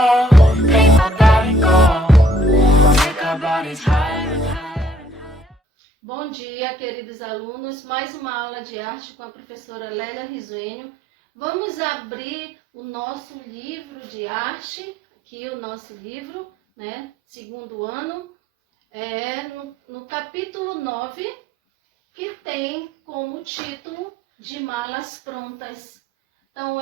make my body go, make our bodies higher and higher and higher. Bom dia, queridos alunos. Mais uma aula de arte com a professora Lélia Risuênio. Vamos abrir o nosso livro de arte, aqui o nosso livro, né? Segundo ano, no capítulo 9, que tem como título de Malas Prontas. Então,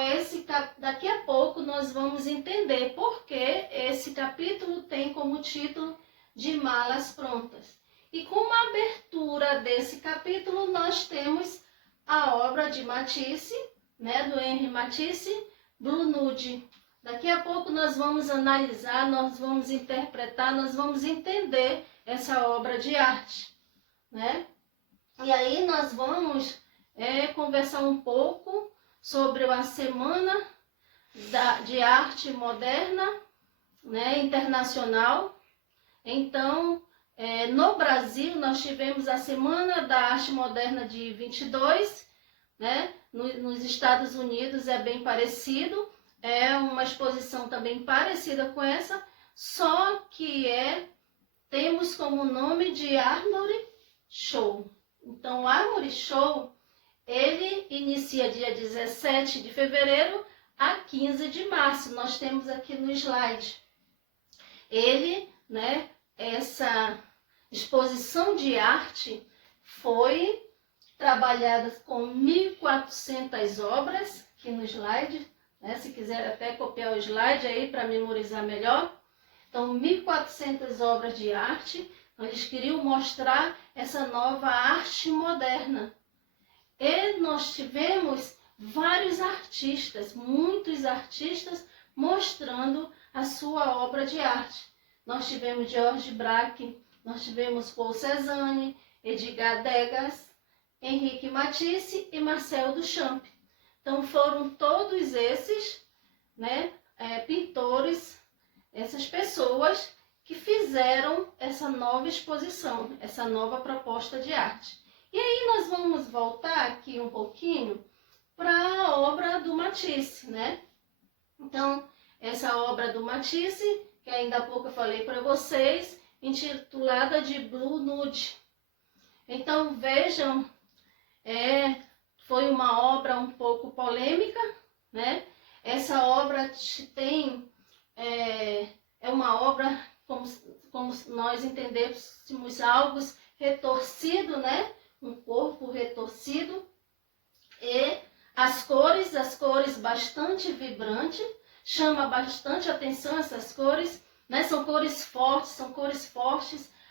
daqui a pouco nós vamos entender por que esse capítulo tem como título de Malas Prontas. E como abertura desse capítulo, nós temos a obra de Matisse, né, do Henri Matisse, Blue Nude. Daqui a pouco nós vamos analisar, nós vamos interpretar, nós vamos entender essa obra de arte, né? E aí nós vamos conversar um pouco sobre a Semana de Arte Moderna, né, internacional. Então, no Brasil, nós tivemos a Semana da Arte Moderna de 22, né? Nos Estados Unidos é bem parecido, é uma exposição também parecida com essa, só que temos como nome de Armory Show. Então, o Armory Show, ele inicia dia 17 de fevereiro a 15 de março. Nós temos aqui no slide. Ele, né, essa exposição de arte foi trabalhada com 1.400 obras, aqui no slide, né? Se quiser até copiar o slide aí para memorizar melhor. Então, 1.400 obras de arte. Eles queriam mostrar essa nova arte moderna. E nós tivemos vários artistas, muitos artistas, mostrando a sua obra de arte. Nós tivemos Georges Braque, nós tivemos Paul Cézanne, Edgar Degas, Henri Matisse e Marcel Duchamp. Então foram todos esses, né, pintores, essas pessoas que fizeram essa nova exposição, essa nova proposta de arte. E aí nós vamos voltar aqui um pouquinho para a obra do Matisse, né? Então, essa obra do Matisse, que ainda há pouco eu falei para vocês, intitulada de Blue Nude. Então, vejam, foi uma obra um pouco polêmica, né? Essa obra tem, é uma obra, como nós entendemos, algo retorcido, né? Um corpo retorcido, e as cores bastante vibrantes, chama bastante atenção essas cores, né? São cores fortes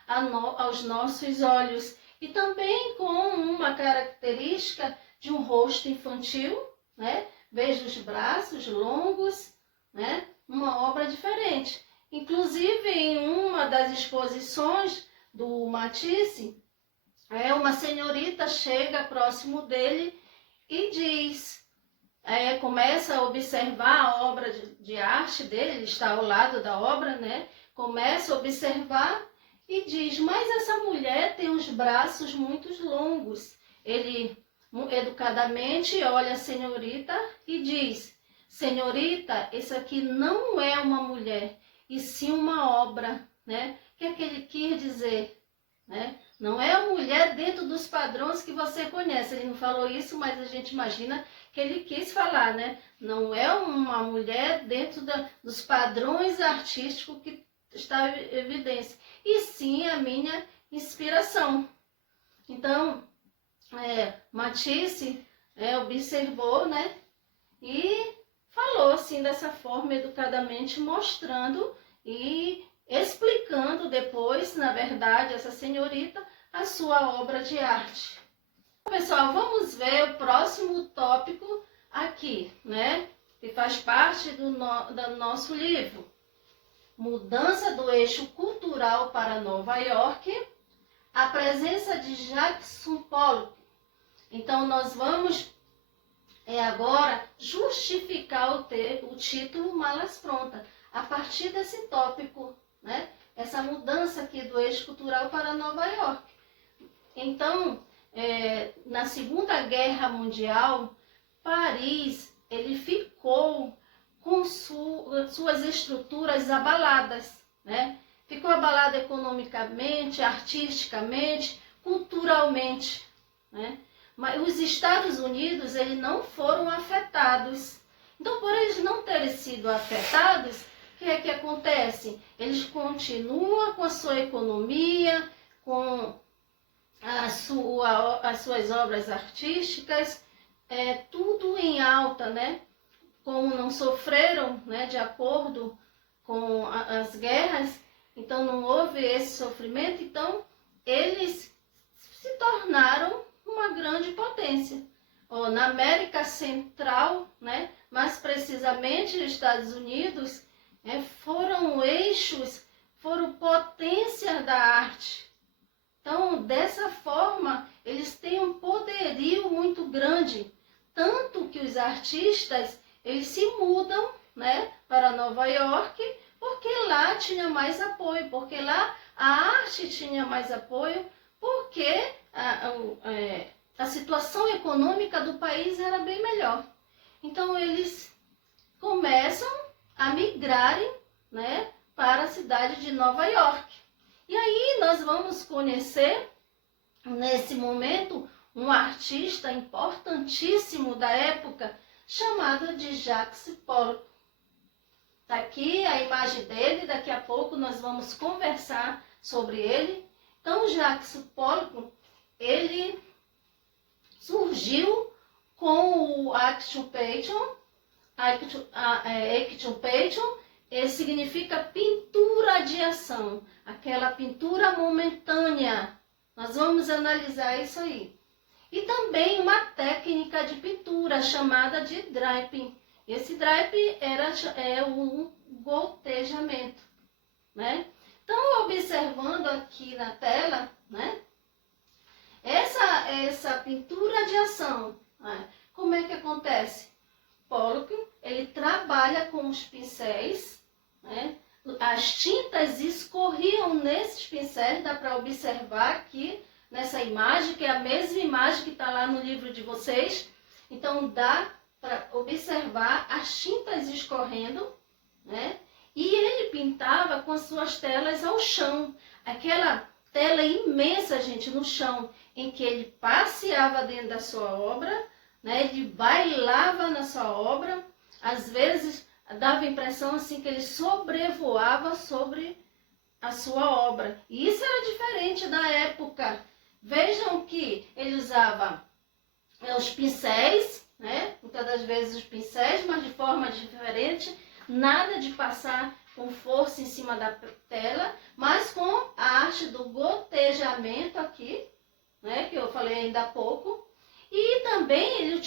aos nossos olhos, e também com uma característica de um rosto infantil, né? Veja os braços longos, né? Uma obra diferente. Inclusive, em uma das exposições do Matisse, uma senhorita chega próximo dele e diz, começa a observar a obra de arte dele, ele está ao lado da obra, né? Começa a observar e diz, mas essa mulher tem os braços muito longos. Ele educadamente olha a senhorita e diz, senhorita, isso aqui não é uma mulher, e sim uma obra, né? O que é que ele quis dizer, né? Não é a mulher dentro dos padrões que você conhece. Ele não falou isso, mas a gente imagina que ele quis falar, né? Não é uma mulher dentro dos padrões artísticos que está em evidência, e sim a minha inspiração. Então, Matisse observou, né? E falou assim dessa forma, educadamente, mostrando e explicando depois, na verdade, essa senhorita, a sua obra de arte. Pessoal, vamos ver o próximo tópico aqui, né? Que faz parte do nosso livro. Mudança do eixo cultural para Nova York, a presença de Jackson Pollock. Então, nós vamos agora justificar o título Malas Prontas, a partir desse tópico, né? Essa mudança aqui do eixo cultural para Nova York. Então, na Segunda Guerra Mundial, Paris, ele ficou com suas estruturas abaladas, né? Ficou abalada economicamente, artisticamente, culturalmente, né? Mas os Estados Unidos, eles não foram afetados. Então, por eles não terem sido afetados, o que é que acontece? Eles continuam com a sua economia, com as suas obras artísticas, tudo em alta, né? Como não sofreram, né, de acordo com as guerras, então não houve esse sofrimento, então eles se tornaram uma grande potência. Na América Central, né, mais precisamente nos Estados Unidos, foram eixos, foram potências da arte. Então, dessa forma, eles têm um poderio muito grande, tanto que os artistas, eles se mudam, né, para Nova York, porque lá tinha mais apoio, porque lá a arte tinha mais apoio, porque a situação econômica do país era bem melhor. Então, eles começam a migrarem, né, para a cidade de Nova York. E aí nós vamos conhecer, nesse momento, um artista importantíssimo da época, chamado de Jacques Pollock. Está aqui a imagem dele, daqui a pouco nós vamos conversar sobre ele. Então, Jacques Pollock, ele surgiu com o Action Painting. Action Painting, ele significa pintura de ação, aquela pintura momentânea. Nós vamos analisar isso aí. E também uma técnica de pintura chamada de draping. Esse draping é um gotejamento, né? Então, observando aqui na tela, né? Essa pintura de ação, né? Como é que acontece? Pollock, ele trabalha com os pincéis, né? As tintas escorriam nesses pincéis, dá para observar aqui nessa imagem, que é a mesma imagem que está lá no livro de vocês. Então, dá para observar as tintas escorrendo, né? E ele pintava com as suas telas ao chão. Aquela tela imensa, gente, no chão, em que ele passeava dentro da sua obra, né? Ele bailava na sua obra. Às vezes, dava a impressão assim que ele sobrevoava sobre a sua obra. E isso era diferente da época. Vejam que ele usava os pincéis, né? Muitas das vezes os pincéis, mas de forma diferente. Nada de passar com força em cima da tela, mas com a arte do gotejamento aqui, né? Que eu falei ainda há pouco. E também ele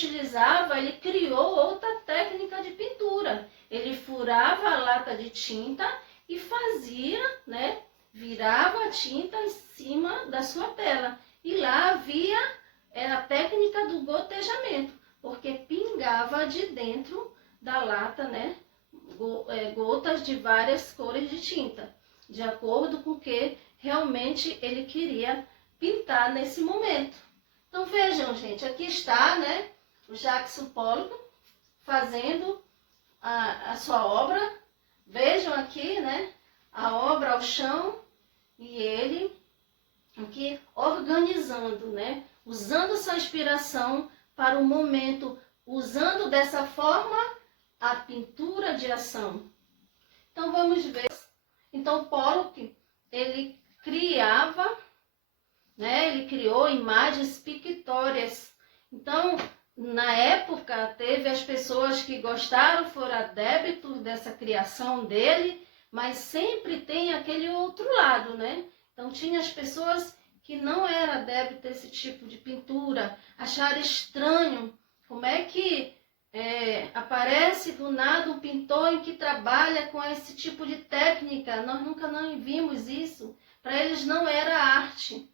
criou outra técnica de pintura. Ele furava a lata de tinta e fazia, né? Virava a tinta em cima da sua tela. E lá havia a técnica do gotejamento, porque pingava de dentro da lata, né? Gotas de várias cores de tinta, de acordo com o que realmente ele queria pintar nesse momento. Então vejam, gente, aqui está, né, o Jacques Pollock fazendo a sua obra. Vejam aqui, né, a obra ao chão e ele aqui organizando, né, usando essa inspiração para o momento, usando dessa forma a pintura de ação. Então vamos ver. Então Pollock, ele criava, né, ele criou imagens pictórias. Então, na época, teve as pessoas que gostaram, foram adeptos dessa criação dele, mas sempre tem aquele outro lado, né? Então, tinha as pessoas que não eram adeptas desse tipo de pintura, acharam estranho como é que aparece do nada um pintor que trabalha com esse tipo de técnica. Nós nunca não vimos isso. Para eles não era arte.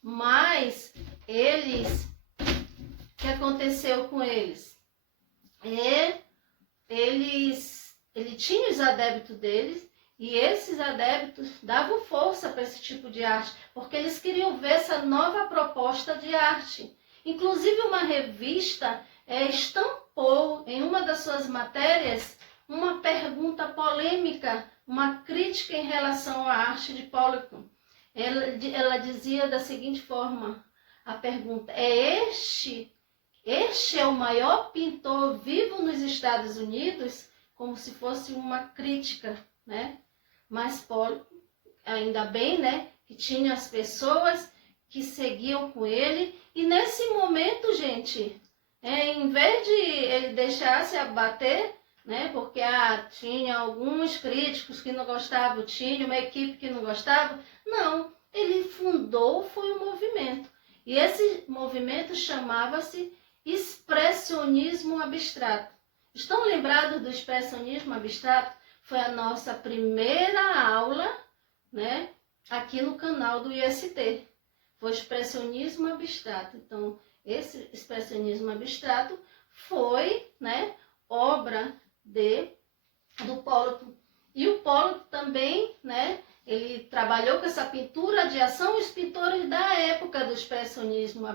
Mas eles, o que aconteceu com eles? Ele tinha os adeptos deles, e esses adeptos davam força para esse tipo de arte, porque eles queriam ver essa nova proposta de arte. Inclusive uma revista estampou em uma das suas matérias uma pergunta polêmica, uma crítica em relação à arte de Pollock. Ela dizia da seguinte forma, a pergunta, este é o maior pintor vivo nos Estados Unidos? Como se fosse uma crítica, né? Mas Pollock, ainda bem, né, que tinha as pessoas que seguiam com ele, e nesse momento, gente, em vez de ele deixar se abater, né, porque tinha alguns críticos que não gostavam, tinha uma equipe que não gostava, não, ele foi um movimento, e esse movimento chamava-se expressionismo abstrato. Estão lembrados do expressionismo abstrato? Foi a nossa primeira aula, né, aqui no canal do IST. Foi expressionismo abstrato. Então, esse expressionismo abstrato foi, né, obra do Pollock. E o Pollock também, né, ele trabalhou com essa pintura de ação. Os pintores da época do expressionismo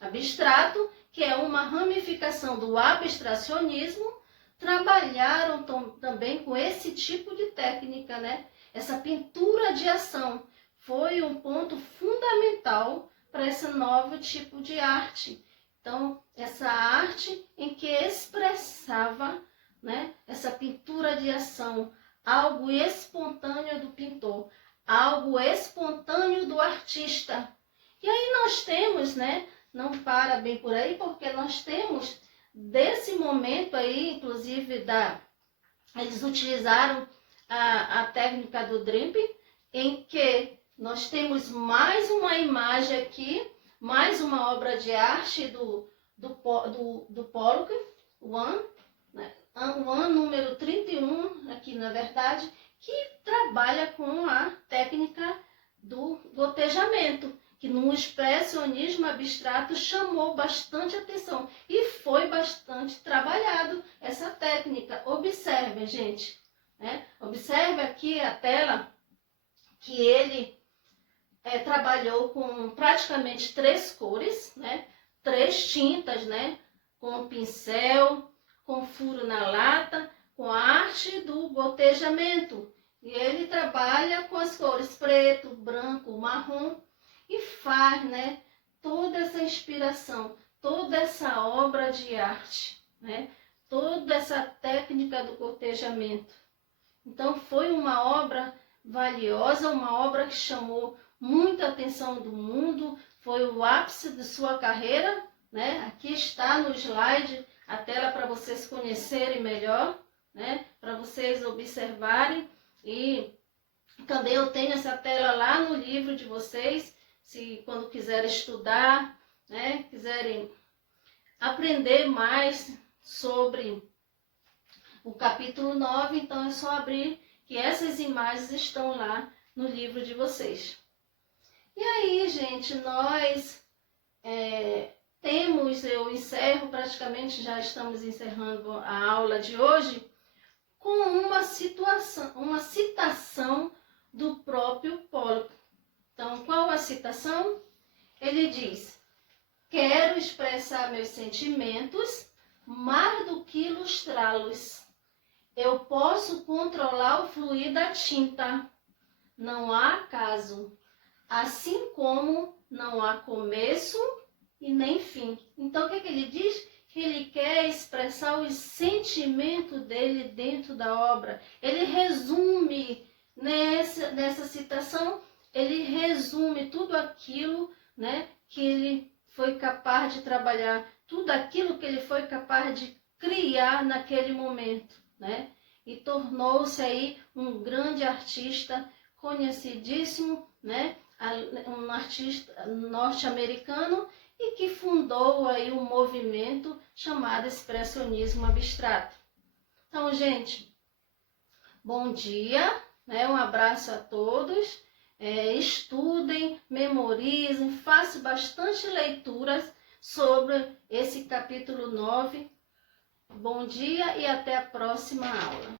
abstrato, que é uma ramificação do abstracionismo, trabalharam também com esse tipo de técnica, né? Essa pintura de ação foi um ponto fundamental para esse novo tipo de arte. Então, essa arte em que expressava, né, essa pintura de ação, algo espontâneo do pintor, algo espontâneo do artista. E aí nós temos, né, não para bem por aí, porque nós temos desse momento aí, inclusive, eles utilizaram a técnica do dripping, em que nós temos mais uma imagem aqui, mais uma obra de arte do Pollock, One, né? One número 31, aqui na verdade, que trabalha com a técnica do gotejamento, que no expressionismo abstrato chamou bastante atenção e foi bastante trabalhado essa técnica. Observem, gente, né? Observe aqui a tela que ele trabalhou com praticamente 3 cores, né? 3 tintas, né? Com pincel, com furo na lata, com a arte do gotejamento. E ele trabalha com as cores preto, branco, marrom e faz, né, toda essa inspiração, toda essa obra de arte, né? Toda essa técnica do gotejamento. Então foi uma obra valiosa, uma obra que chamou muita atenção do mundo, foi o ápice de sua carreira, né? Aqui está no slide a tela para vocês conhecerem melhor, né? Para vocês observarem, e também eu tenho essa tela lá no livro de vocês, se quando quiserem estudar, né? Quiserem aprender mais sobre o capítulo 9, então é só abrir que essas imagens estão lá no livro de vocês. E aí, gente, nós eu encerro, praticamente já estamos encerrando a aula de hoje, com uma citação do próprio Pollock. Então, qual a citação? Ele diz: quero expressar meus sentimentos mais do que ilustrá-los. Eu posso controlar o fluir da tinta. Não há acaso. Assim como não há começo e nem fim. Então, o que ele diz? Que ele quer expressar os sentimentos dele dentro da obra. Ele resume, nessa citação, ele resume tudo aquilo, né, que ele foi capaz de trabalhar, tudo aquilo que ele foi capaz de criar naquele momento, né? E tornou-se aí um grande artista, conhecidíssimo, né? Um artista norte-americano, e que fundou aí um movimento chamado expressionismo abstrato. Então, gente, bom dia, né? Um abraço a todos. Estudem, memorizem, façam bastante leituras sobre esse capítulo 9. Bom dia e até a próxima aula.